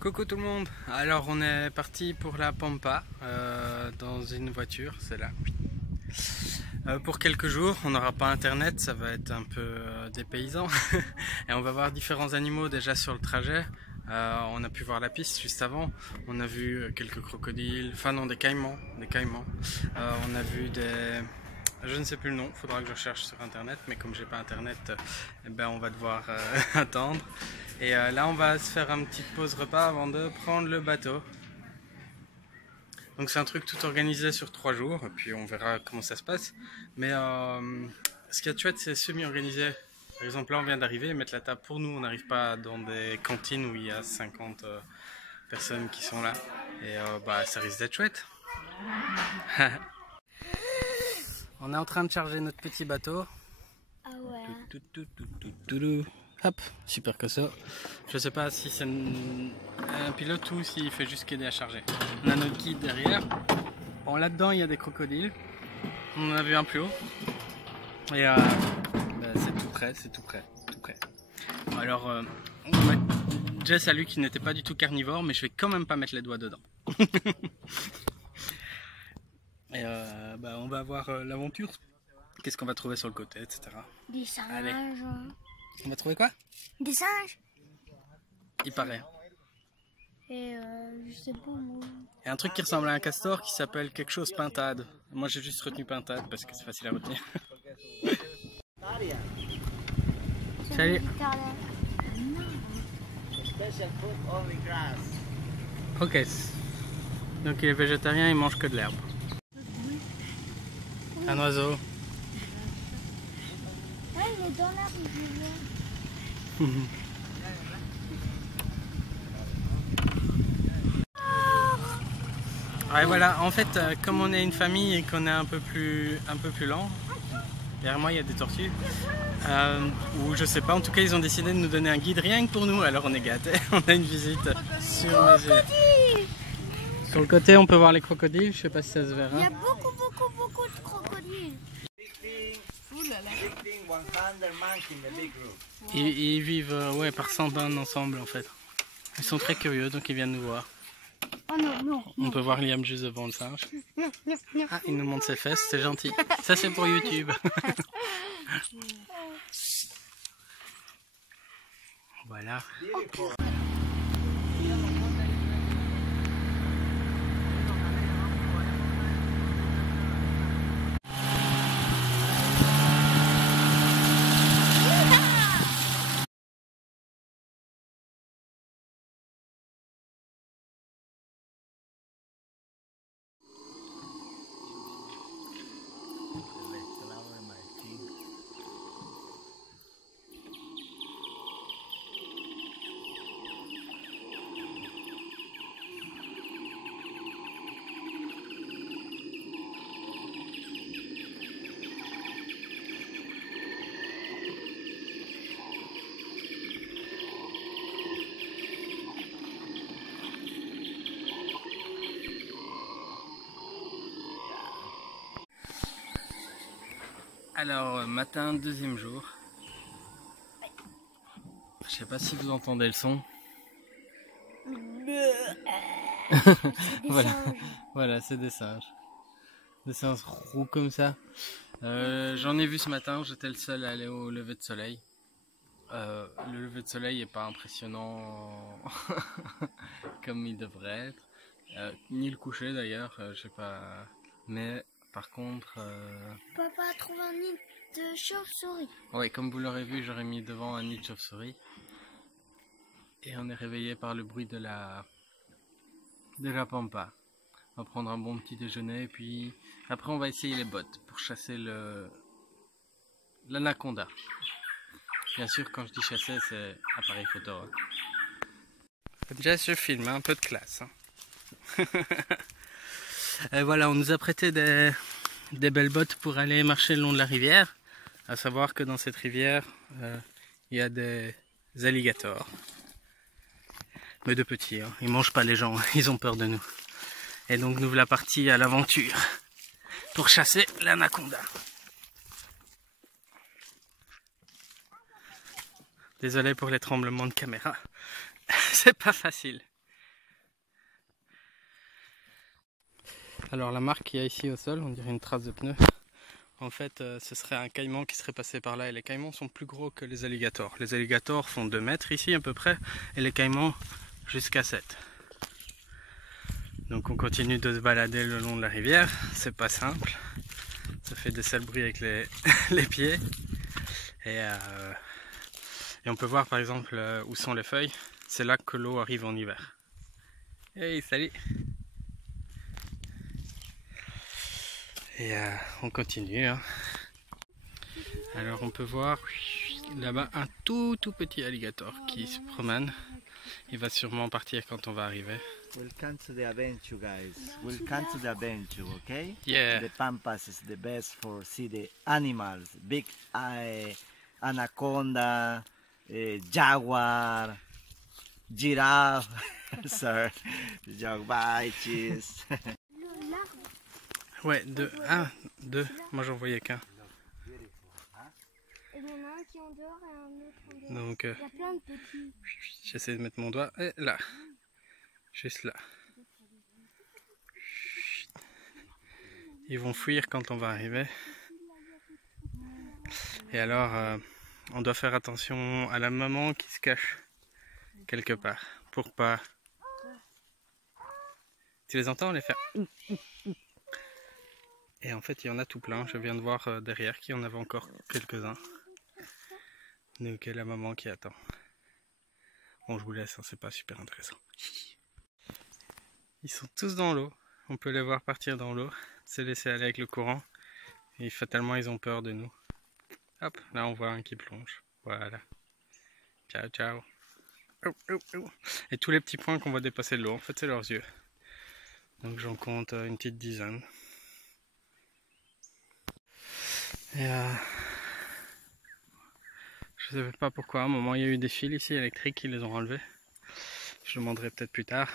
Coucou tout le monde, alors on est parti pour la Pampa dans une voiture, c'est là. Pour quelques jours, on n'aura pas internet, ça va être un peu dépaysant et on va voir différents animaux déjà sur le trajet. On a pu voir la piste juste avant, on a vu quelques crocodiles, enfin non des caïmans. On a vu des... Je ne sais plus le nom, faudra que je recherche sur internet, mais comme j'ai pas internet, eh ben on va devoir attendre. Et là on va se faire une petite pause repas avant de prendre le bateau. Donc c'est un truc tout organisé sur 3 jours, et puis on verra comment ça se passe. Mais ce qui est chouette, c'est semi-organisé. Par exemple là on vient d'arriver, mettre la table pour nous, on n'arrive pas dans des cantines où il y a 50 personnes qui sont là. Et bah ça risque d'être chouette. On est en train de charger notre petit bateau. Ah ouais. Hop, super que ça. Je sais pas si c'est un pilote ou s'il fait juste qu'aider à charger. On a notre guide derrière. Bon, là-dedans, il y a des crocodiles. On en a vu un plus haut. Et c'est tout près, tout près. Alors, on va mettre Jess à lui qui n'était pas du tout carnivore, mais je vais quand même pas mettre les doigts dedans. Et on va voir l'aventure. Qu'est-ce qu'on va trouver sur le côté, etc. Des singes. Allez. On va trouver quoi? Des singes. Il paraît. Et je sais pas moi. Il y a un truc qui ressemble à un castor qui s'appelle quelque chose pintade. Moi j'ai juste retenu pintade parce que c'est facile à retenir. Salut. Ok. Donc il est végétarien, il mange que de l'herbe. Un oiseau. Ouais, il est dans l'arbre, je le vois. Ouais, voilà, en fait, comme on est une famille et qu'on est un peu plus lent, derrière moi il y a des tortues, ou je sais pas, en tout cas ils ont décidé de nous donner un guide rien que pour nous, alors on est gâtés, on a une visite sur mesure. Sur le côté on peut voir les crocodiles, je sais pas si ça se verra. Il y a beaucoup de crocodiles. Ils vivent ouais, par centaines ensemble en fait. Ils sont très curieux donc ils viennent nous voir. Oh non. On peut voir Liam juste devant le singe. Ah, il nous montre ses fesses, c'est gentil. Ça c'est pour YouTube. Voilà. Alors, matin, deuxième jour. Je sais pas si vous entendez le son. Voilà, c'est des singes. Des singes roux comme ça. J'en ai vu ce matin, j'étais le seul à aller au lever de soleil. Le lever de soleil est pas impressionnant comme il devrait être. Ni le coucher d'ailleurs, je sais pas. Mais par contre... Papa a trouvé un nid de chauve-souris. Ouais, comme vous l'aurez vu, j'aurais mis devant un nid de chauve-souris. Et on est réveillé par le bruit de la pampa. On va prendre un bon petit déjeuner, puis après on va essayer les bottes pour chasser l'anaconda. Bien sûr, quand je dis chasser, c'est appareil photo. Hein. Déjà, je filme, un peu de classe. Hein. Et voilà, on nous a prêté des belles bottes pour aller marcher le long de la rivière. À savoir que dans cette rivière, il y a des alligators. Mais de petits, hein. Ils mangent pas les gens, ils ont peur de nous. Et donc nous voilà partis à l'aventure pour chasser l'anaconda. Désolé pour les tremblements de caméra, c'est pas facile. Alors la marque qu'il y a ici au sol, on dirait une trace de pneu. En fait, ce serait un caïman qui serait passé par là. Et les caïmans sont plus gros que les alligators. Les alligators font 2 mètres ici à peu près. Et les caïmans jusqu'à 7. Donc on continue de se balader le long de la rivière. C'est pas simple. Ça fait des sales bruits avec les, les pieds. Et on peut voir par exemple où sont les feuilles. C'est là que l'eau arrive en hiver. Hey, salut! Et on continue. Hein. Alors on peut voir là-bas un tout petit alligator qui se promène. Il va sûrement partir quand on va arriver. Welcome to the adventure, guys. Welcome to the adventure, okay? Yeah. The Pampas is the best for see the animals. Big anaconda, jaguar, giraffe, sir, jaguars. Ouais, 2. Ah, 2. Moi j'en voyais qu'un. Il y en a un qui est en dehors et un autre en dehors. Donc, Il y a plein de petits. j'essaie de mettre mon doigt. Et là. Juste là. Ils vont fuir quand on va arriver. Et alors, on doit faire attention à la maman qui se cache quelque part. Pour pas... Tu les entends les faire? Et en fait, il y en a tout plein. Je viens de voir derrière qu'il y en avait encore quelques-uns. Donc, la maman qui attend. Bon, je vous laisse, hein, c'est pas super intéressant. Ils sont tous dans l'eau. On peut les voir partir dans l'eau, se laisser aller avec le courant. Et fatalement, ils ont peur de nous. Hop, là, on voit un qui plonge. Voilà. Ciao, ciao. Oh, oh, oh. Et tous les petits points qu'on voit dépasser de l'eau, en fait, c'est leurs yeux. Donc, j'en compte une petite dizaine. Et je ne sais pas pourquoi, à un moment il y a eu des fils ici électriques qui les ont enlevés. Je demanderai peut-être plus tard.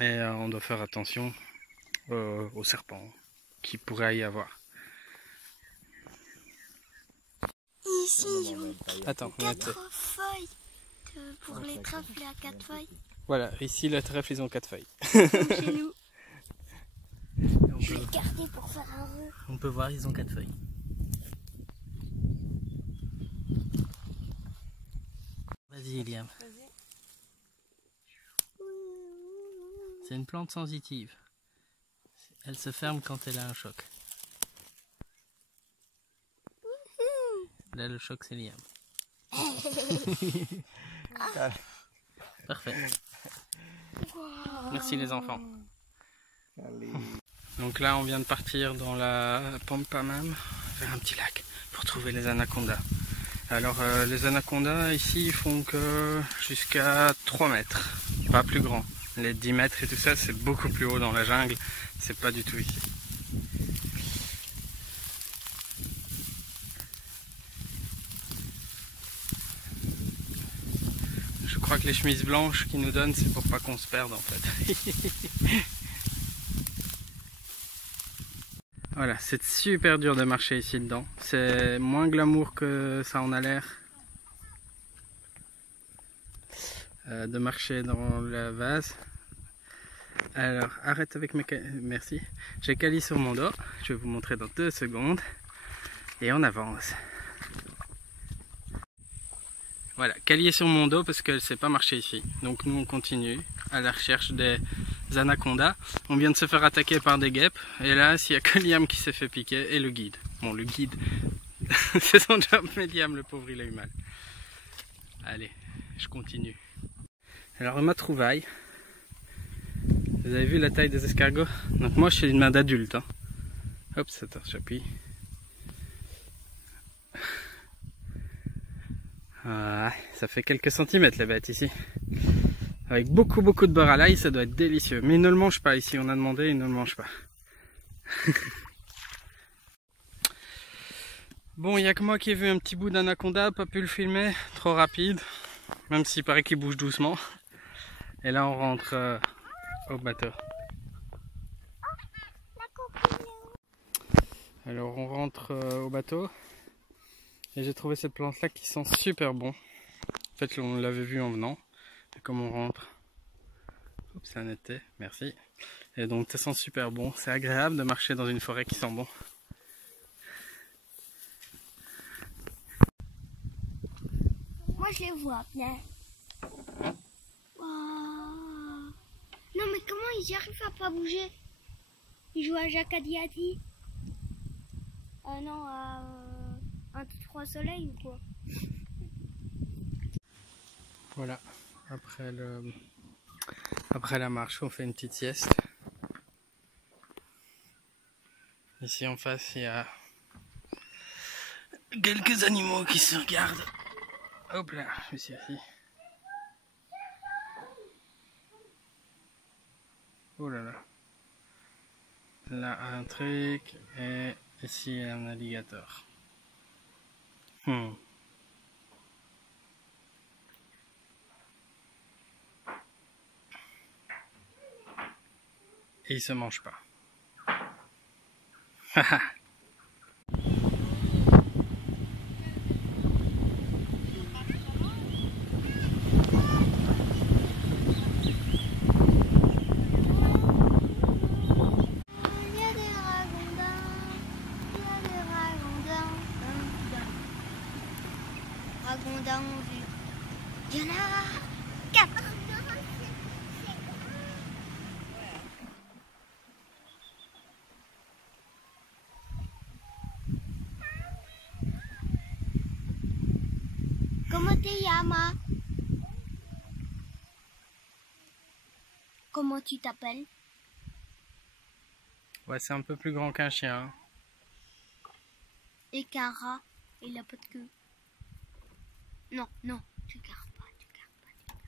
Et on doit faire attention aux serpents qui pourrait y avoir. Ici, ils ont Attends, 4 feuilles pour les trèfles à 4 feuilles. Voilà, ici les trèfles ils ont 4 feuilles. Comme chez nous. Je vais garder pour faire un reu. On peut voir, ils ont 4 feuilles. Vas-y, Liam. C'est une plante sensitive. Elle se ferme quand elle a un choc. Là, le choc, c'est Liam. Parfait. Merci les enfants. Donc là, on vient de partir dans la Pampa même, vers un petit lac, pour trouver les anacondas. Alors, les anacondas, ici, ils font que jusqu'à 3 mètres, pas plus grand. Les 10 mètres et tout ça, c'est beaucoup plus haut dans la jungle, c'est pas du tout ici. Je crois que les chemises blanches qu'ils nous donnent, c'est pour pas qu'on se perde en fait. Voilà, c'est super dur de marcher ici dedans. C'est moins glamour que ça en a l'air. De marcher dans la vase. Alors, arrête avec mes... Merci. J'ai Kali sur mon dos. Je vais vous montrer dans 2 secondes. Et on avance. Voilà, Kali est sur mon dos parce qu'elle ne sait pas marcher ici. Donc nous on continue à la recherche des anacondas. On vient de se faire attaquer par des guêpes. Et là, il n'y a que Liam qui s'est fait piquer et le guide. Bon, le guide, c'est son job, mais Liam, le pauvre, il a eu mal. Allez, je continue. Alors ma trouvaille. Vous avez vu la taille des escargots? Donc moi je suis une main d'adulte. Hein. Hop, attends, j'appuie. Voilà, ça fait quelques centimètres les bêtes ici. Avec beaucoup de beurre à l'ail, ça doit être délicieux. Mais ils ne le mangent pas ici, on a demandé, ils ne le mangent pas. Bon, il n'y a que moi qui ai vu un petit bout d'anaconda, pas pu le filmer, trop rapide. Même s'il paraît qu'il bouge doucement. Et là on rentre au bateau. Alors on rentre au bateau. Et j'ai trouvé cette plante là qui sent super bon. En fait on l'avait vu en venant. Et comme on rentre, oups, c'est un été, merci. Et donc ça sent super bon. C'est agréable de marcher dans une forêt qui sent bon. Moi je les vois bien. Wow. Non mais comment ils y arrivent à pas bouger? Ils jouent à Jacques Adiati. Non, à un 3 soleil ou quoi? Voilà, après la marche, on fait une petite sieste. Ici en face, il y a quelques animaux qui se regardent. Hop là, je me suis assis. Oh là là. Là, un truc, et ici, un alligator. Et il se mange pas. Ragondins en vue. Il y en a 4. Comment te llamas? Comment tu t'appelles? Ouais, c'est un peu plus grand qu'un chien. Et qu'un rat, il n'a pas de queue. Non, non, tu gardes pas, tu gardes pas, tu gardes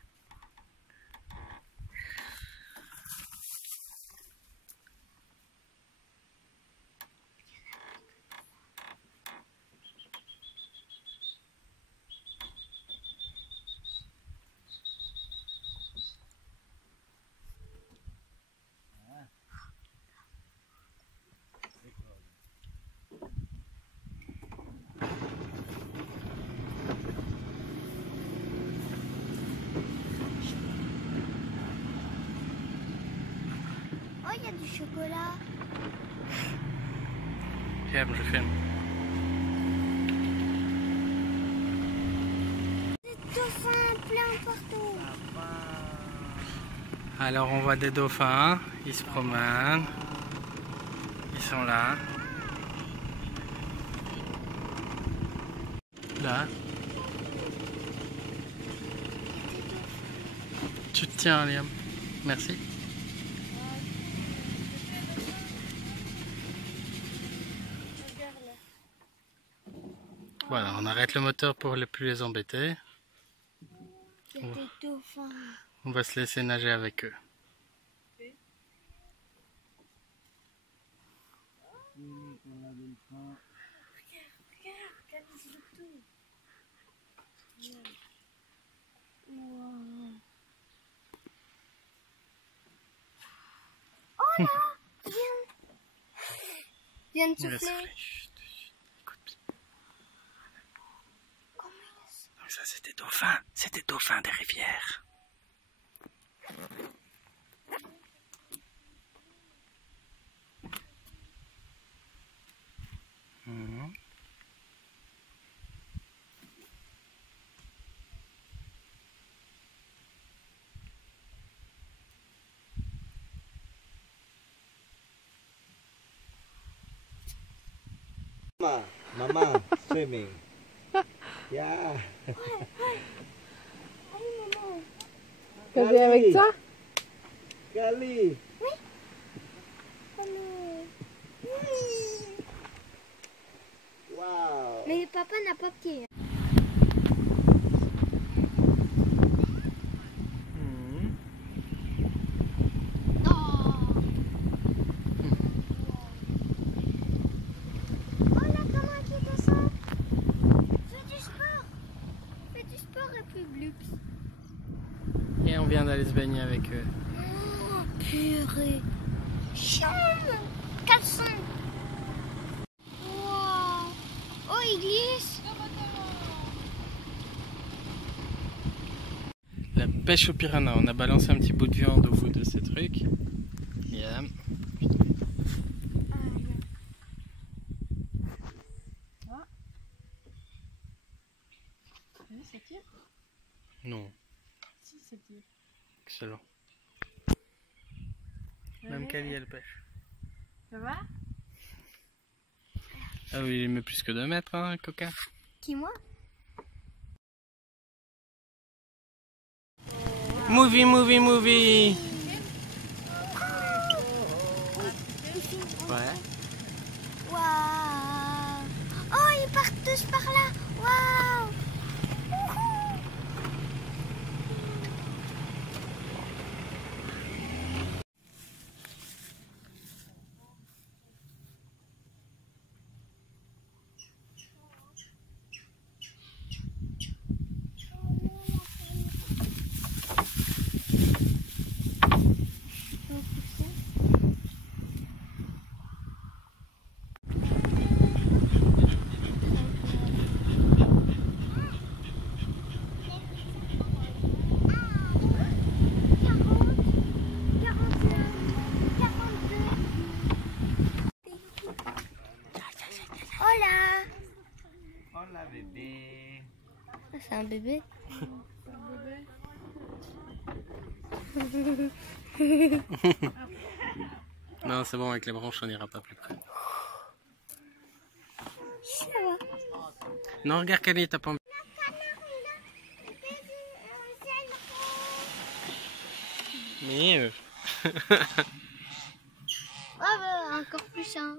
Oh, il y a du chocolat. Filme, je filme. Des dauphins plein partout. Alors on voit des dauphins, ils se promènent. Ils sont là. Là. Tu te tiens, Liam. Merci. Voilà, on arrête le moteur pour ne plus les embêter. Il y a des dauphins. On va se laisser nager avec eux. Oh là, viens de Il va souffler. souffler. Chut, chut. Écoute. Donc ça c'est des dauphins des rivières. Mama, swimming. Yeah. Je viens avec toi? Kali. Wow. Mais papa n'a pas pied. Et on vient d'aller se baigner avec eux. Oh, purée. Chum, caleçon. Wow. Oh, il glisse. La pêche au piranha. On a balancé un petit bout de viande au bout de ces trucs. Yeah. Ça tire? Non, Si, ça tire. excellent. Même Kali elle pêche. Ça va? Ah oui, il met plus que 2 mètres, hein, coquin. Qui, moi? Movie, movie, movie. Ouais. Waouh! Oh, ils partent tous par là! Waouh! Hola! Hola bébé. C'est un bébé. Non, c'est bon, avec les branches, on n'ira pas plus près. Ça va. Non, regarde Kali, t'as pas... Mais... Ah bah, encore plus un.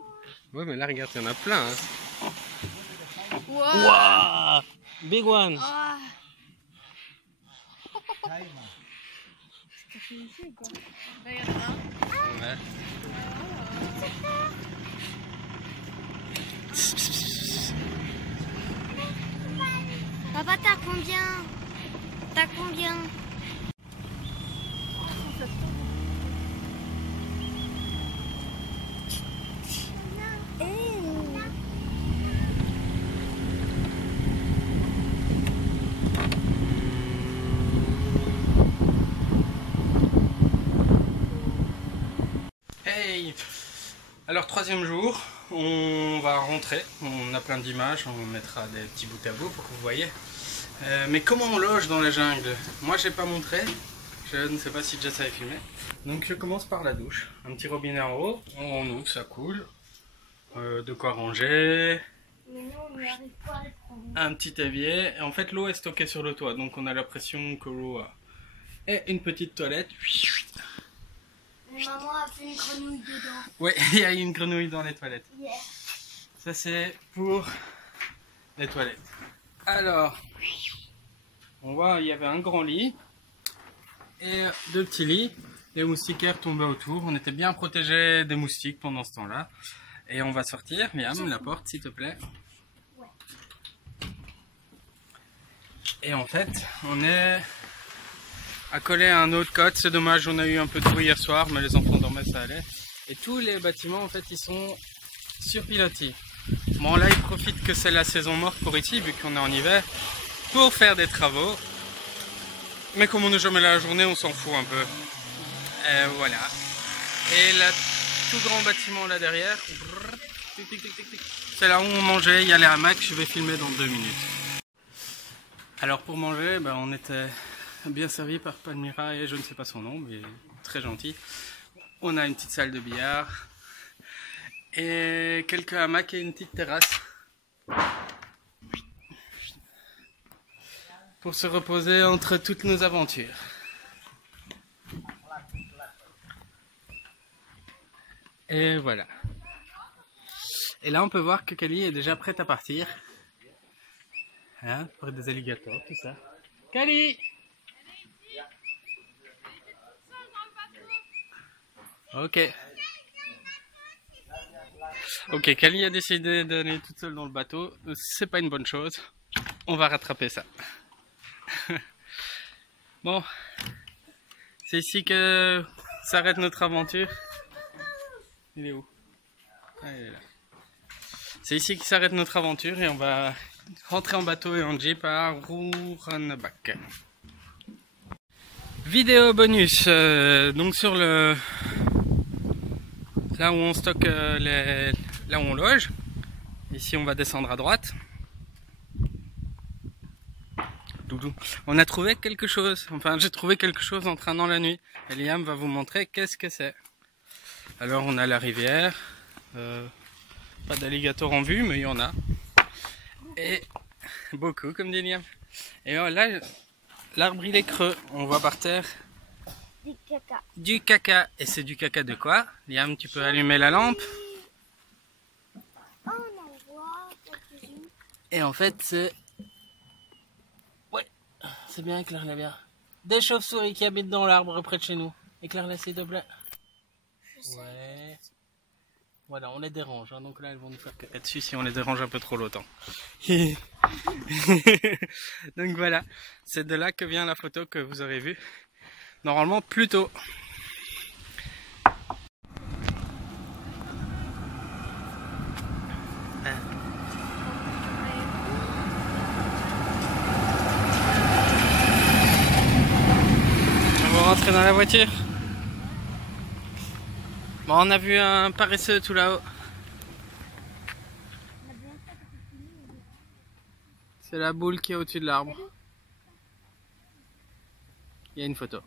Ouais, mais là, regarde, il y en a plein. Hein. Wow. Wow, big one. Oh. Ouais. Papa, t'as combien? T'as combien? Hey! Alors, 3e jour, on va rentrer. On a plein d'images, on mettra des petits bouts à bout pour que vous voyez. Mais comment on loge dans la jungle? Moi, j'ai pas montré. Je ne sais pas si Jess avait filmé. Donc, je commence par la douche. Un petit robinet en haut. On ouvre, ça coule. De quoi ranger. Mais nous, on n'y arrive pas à les prendre. Un petit évier. Et en fait, l'eau est stockée sur le toit. Donc, on a l'impression que l'eau a... Et une petite toilette. Mais maman a fait une grenouille dedans. Ouais, il y a une grenouille dans les toilettes. Yeah. Ça, c'est pour les toilettes. Alors, on voit, il y avait un grand lit et 2 petits lits. Les moustiquaires tombaient autour. On était bien protégés des moustiques pendant ce temps-là. Et on va sortir. Miam, la porte, s'il te plaît. Ouais. Et en fait, on est accolé à un autre côte. C'est dommage, on a eu un peu de bruit hier soir, mais les enfants dormaient, ça allait. Et tous les bâtiments, en fait, ils sont sur pilotis. Bon, là, ils profitent que c'est la saison morte pour ici, vu qu'on est en hiver, pour faire des travaux. Mais comme on n'est jamais là la journée, on s'en fout un peu. Et voilà. Et là, tout grand bâtiment là derrière, c'est là où on mangeait. Il y a les hamacs, je vais filmer dans 2 minutes. Alors pour manger, ben, on était bien servi par Palmyra et je ne sais pas son nom, mais très gentil. On a une petite salle de billard et quelques hamacs et une petite terrasse pour se reposer entre toutes nos aventures. Et voilà. Et là on peut voir que Kali est déjà prête à partir. Hein, pour des alligators, tout ça. Kali! Ok. Ok, Kali a décidé d'aller toute seule dans le bateau. C'est pas une bonne chose. On va rattraper ça. Bon. C'est ici que s'arrête notre aventure. Il est où? Ah, il est là. C'est ici que s'arrête notre aventure et on va rentrer en bateau et en jeep à Rouranabak. Vidéo bonus. Donc sur le là où on stocke là où on loge. Ici on va descendre à droite. Doudou. On a trouvé quelque chose, enfin j'ai trouvé quelque chose en traînant la nuit. Et Liam va vous montrer qu'est-ce que c'est. Alors on a la rivière, pas d'alligator en vue mais il y en a. Et beaucoup comme dit Liam. Et là l'arbre il est creux, on voit par terre Du caca. du caca. Et c'est du caca de quoi? Liam, tu peux allumer la lampe. Oh, on en voit quelques-unes. Et en fait c'est... Ouais, c'est bien, éclaire-la bien. Des chauves-souris qui habitent dans l'arbre près de chez nous. Éclaire-la s'il te plaît. Ouais. Voilà, on les dérange, hein, donc là elles vont nous faire caca dessus si on les dérange un peu trop longtemps. Donc voilà, c'est de là que vient la photo que vous aurez vue. Normalement plus tôt. On va rentrer dans la voiture. Bon, on a vu un paresseux tout là-haut. C'est la boule qui est au-dessus de l'arbre. Il y a une photo.